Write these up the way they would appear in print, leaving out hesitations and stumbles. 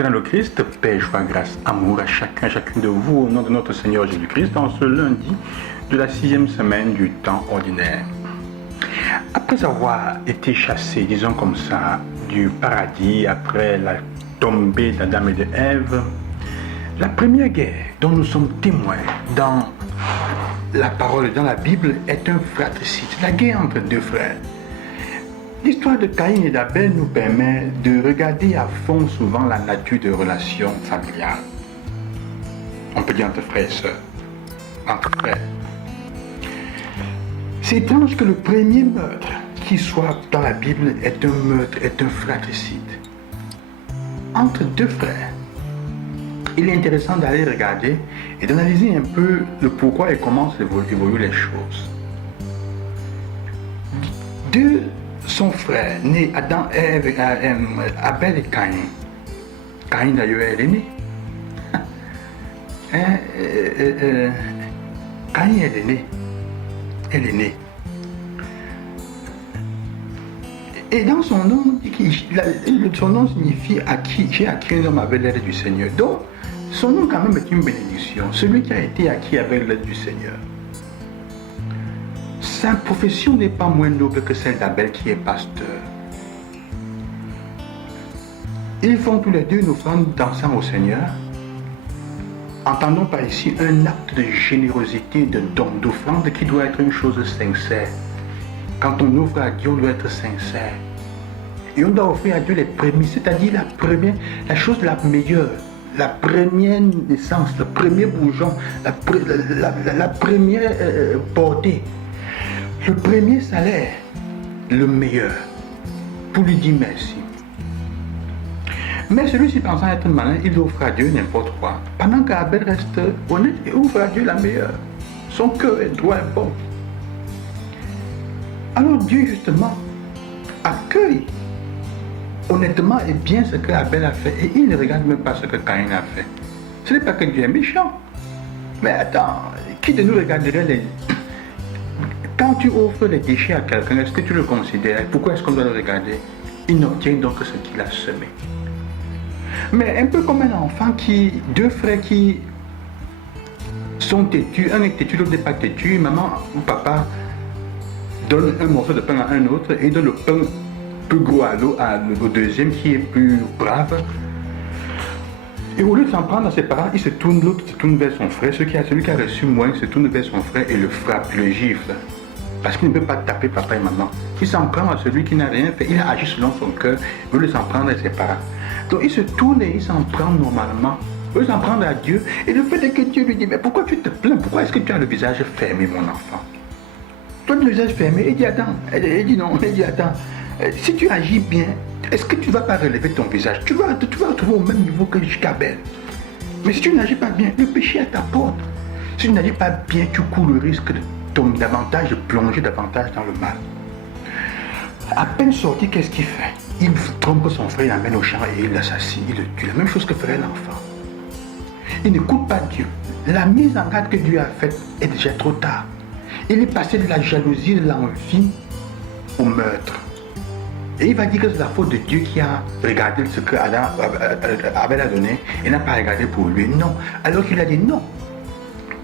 frères dans le Christ, paix, joie, grâce, amour à chacune de vous au nom de notre Seigneur Jésus-Christ dans ce lundi de la 6e semaine du temps ordinaire. Après avoir été chassés, disons comme ça, du paradis, après la tombée d'Adam et de Ève, la première guerre dont nous sommes témoins dans la parole, dans la Bible, est un fratricide, la guerre entre deux frères. L'histoire de Caïn et d'Abel nous permet de regarder à fond souvent la nature de relations familiales. On peut dire entre frères et sœurs, entre frères. C'est étrange que le premier meurtre qui soit dans la Bible est un meurtre, est un fratricide. Entre deux frères. Il est intéressant d'aller regarder et d'analyser un peu le pourquoi et comment évoluent les choses. Deux son frère, né Adam, Abel et Caïn. Caïn d'ailleurs, elle est née. Caïn, elle est née. Elle est née. Et dans son nom, son nom signifie j'ai acquis un homme avec l'aide du Seigneur. Donc, son nom quand même est une bénédiction. Celui qui a été acquis avec l'aide du Seigneur. Sa profession n'est pas moins noble que celle d'Abel qui est pasteur. Ils font tous les deux une offrande dansant au Seigneur. Entendons par ici un acte de générosité, de don, d'offrande qui doit être une chose sincère. Quand on offre à Dieu, on doit être sincère. Et on doit offrir à Dieu les prémices, c'est-à-dire la chose la meilleure, la première naissance, le premier bourgeon, la première portée. Le premier salaire, le meilleur, pour lui dire merci. Mais celui-ci pensant être malin, il offre à Dieu n'importe quoi. Pendant qu'Abel reste honnête et offre à Dieu la meilleure. Son cœur est droit et bon. Alors Dieu justement accueille honnêtement et bien ce que Abel a fait et il ne regarde même pas ce que Caïn a fait. Ce n'est pas que Dieu est méchant. Mais attends, qui de nous regarderait les... Quand tu offres les déchets à quelqu'un, est-ce que tu le considères? Pourquoi est-ce qu'on doit le regarder? Il n'obtient donc que ce qu'il a semé. Mais un peu comme un enfant deux frères qui sont têtus, un est têtu, l'autre n'est pas têtu, maman ou papa donne un morceau de pain à un autre et donne le pain plus gros au deuxième qui est plus brave. Et au lieu de s'en prendre à ses parents, l'autre se tourne vers son frère, celui qui a reçu moins se tourne vers son frère et le frappe, le gifle. Parce qu'il ne peut pas taper papa et maman. Il s'en prend à celui qui n'a rien fait. Il a agi selon son cœur. Il veut s'en prendre à ses parents. Donc il se tourne et il s'en prend normalement. Il veut s'en prendre à Dieu. Et le fait est que Dieu lui dit, mais pourquoi tu te plains? Pourquoi est-ce que tu as le visage fermé, mon enfant? Toi, tu as le visage fermé. Il dit, attends. Il dit non. Il dit, attends. Si tu agis bien, est-ce que tu ne vas pas relever ton visage? Tu vas retrouver au même niveau que Abel. Mais si tu n'agis pas bien, le péché est à ta porte. Si tu n'agis pas bien, tu cours le risque de plonger davantage dans le mal. À peine sorti, qu'est-ce qu'il fait? Il trompe son frère, il l'amène au champ et il l'assassine, il le tue. La même chose que ferait l'enfant. Il n'écoute pas Dieu. La mise en garde que Dieu a faite est déjà trop tard. Il est passé de la jalousie, de l'envie au meurtre. Et il va dire que c'est la faute de Dieu qui a regardé ce que Abel a donné et n'a pas regardé pour lui. Non. Alors qu'il a dit non.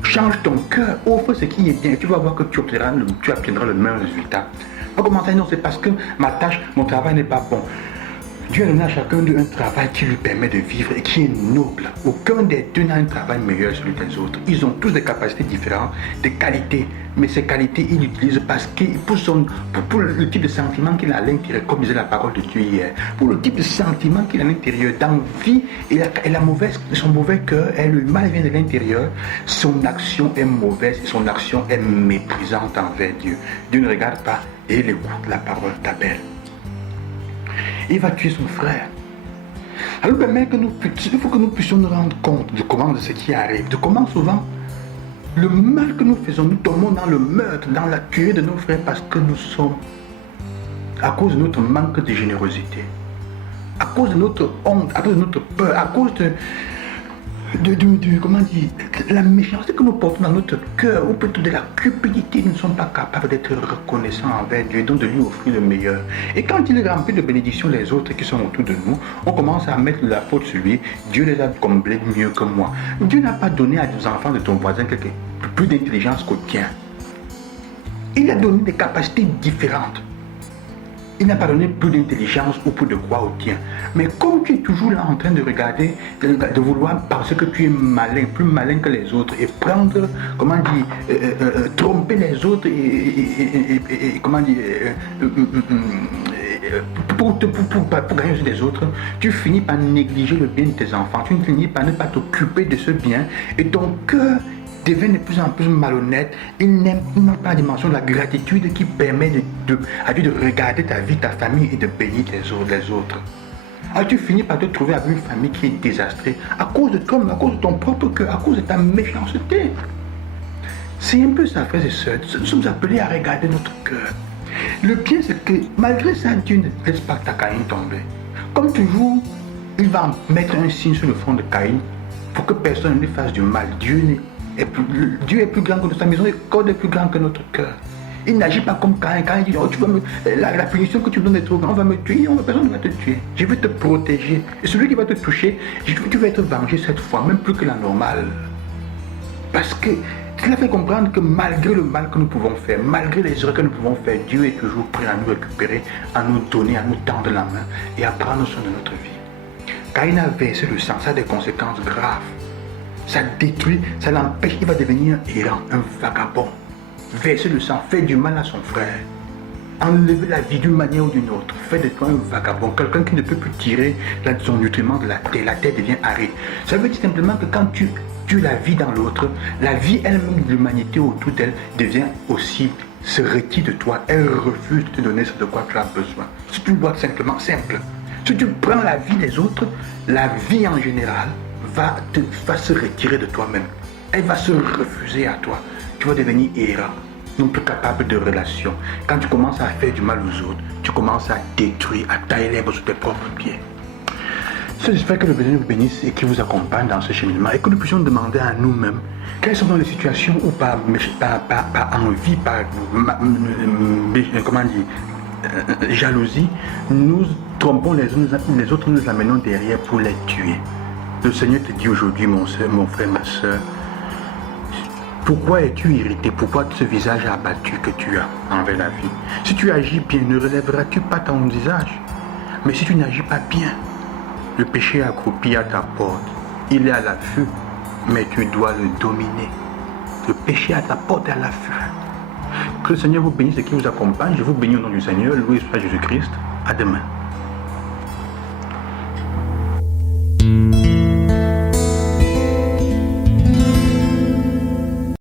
Change ton cœur, offre ce qui est bien et tu vas voir que tu obtiendras le même résultat. Pas commencer, non, c'est parce que ma tâche, mon travail n'est pas bon. Dieu a donné à chacun d'eux un travail qui lui permet de vivre et qui est noble. Aucun des deux n'a un travail meilleur que celui des autres. Ils ont tous des capacités différentes, des qualités. Mais ces qualités, il l'utilise parce que pour le type de sentiment qu'il a à l'intérieur, comme disait la parole de Dieu hier, pour le type de sentiment qu'il a à l'intérieur, d'envie et son mauvais cœur, le mal vient de l'intérieur, son action est mauvaise et son action est méprisante envers Dieu. Dieu ne regarde pas et il écoute la parole d'Abel. Il va tuer son frère. Alors, il faut que nous puissions nous rendre compte de ce qui arrive, de comment souvent le mal que nous faisons, nous tombons dans le meurtre, dans la tuerie de nos frères parce que nous sommes, à cause de notre manque de générosité, à cause de notre honte, à cause de notre peur, à cause comment dire, la méchanceté que nous portons dans notre cœur, ou plutôt de la cupidité, nous ne sommes pas capables d'être reconnaissants envers Dieu, donc de lui offrir le meilleur. Et quand il remplit de bénédictions les autres qui sont autour de nous, on commence à mettre la faute sur lui. Dieu les a comblés mieux que moi. Dieu n'a pas donné à des enfants de ton voisin plus d'intelligence qu'au tien. Il a donné des capacités différentes. Il n'a pas donné plus d'intelligence ou plus de quoi au tien. Mais comme tu es toujours là en train de regarder, de vouloir penser que tu es malin, plus malin que les autres, et prendre, comment dire, tromper les autres et comment dire, pour gagner sur les autres, tu finis par négliger le bien de tes enfants, tu finis par ne pas t'occuper de ce bien, et ton cœur devient de plus en plus malhonnête. Il n'aime pas la dimension de la gratitude qui permet à Dieu de regarder ta vie, ta famille et de bénir les autres. Alors tu finis par te trouver avec une famille qui est désastrée à cause de toi, à cause de ton propre cœur, à cause de ta méchanceté. C'est un peu ça, frères et sœurs. Nous sommes appelés à regarder notre cœur. Le pire, c'est que malgré ça, Dieu ne laisse pas ta Caïn tomber. Comme toujours, il va mettre un signe sur le front de Caïn pour que personne ne lui fasse du mal. Dieu est plus grand que notre maison, et God est plus grand que notre cœur. Il n'agit pas comme Caïn. Caïn dit, oh, la punition que tu me donnes est trop grande, on va me tuer, personne ne va te tuer. Je vais te protéger. Et celui qui va te toucher, tu vas être vengé cette fois, même plus que la normale. Parce que cela fait comprendre que malgré le mal que nous pouvons faire, malgré les erreurs que nous pouvons faire, Dieu est toujours prêt à nous récupérer, à nous donner, à nous tendre la main et à prendre soin de notre vie. Caïn a versé le sang, ça a des conséquences graves. Ça détruit, ça l'empêche, il va devenir un errant, un vagabond. Verser le sang, faire du mal à son frère. Enlever la vie d'une manière ou d'une autre. Faire de toi un vagabond, quelqu'un qui ne peut plus tirer son nutriment de la terre devient aride. Ça veut dire simplement que quand tu tues la vie dans l'autre, la vie elle-même de l'humanité autour d'elle devient aussi, se retire de toi. Elle refuse de te donner ce de quoi tu as besoin. C'est une loi simplement simple. Si tu prends la vie des autres, la vie en général va se retirer de toi-même. Elle va se refuser à toi. Tu vas devenir errant, non plus capable de relation. Quand tu commences à faire du mal aux autres, tu commences à détruire, à tailler l'herbe sous tes propres pieds. J'espère que le Seigneur vous bénisse et qu'il vous accompagne dans ce cheminement et que nous puissions demander à nous-mêmes quelles sont les situations où par envie, par comment dire, jalousie, nous trompons les autres, nous les amenons derrière pour les tuer. Le Seigneur te dit aujourd'hui, mon frère, ma soeur, pourquoi es-tu irrité? Pourquoi ce visage abattu que tu as envers la vie? Si tu agis bien, ne relèveras-tu pas ton visage? Mais si tu n'agis pas bien, le péché accroupi à ta porte. Il est à l'affût, mais tu dois le dominer. Le péché à ta porte est à l'affût. Que le Seigneur vous bénisse et qu'il vous accompagne. Je vous bénis au nom du Seigneur. Loué soit Jésus-Christ. À demain.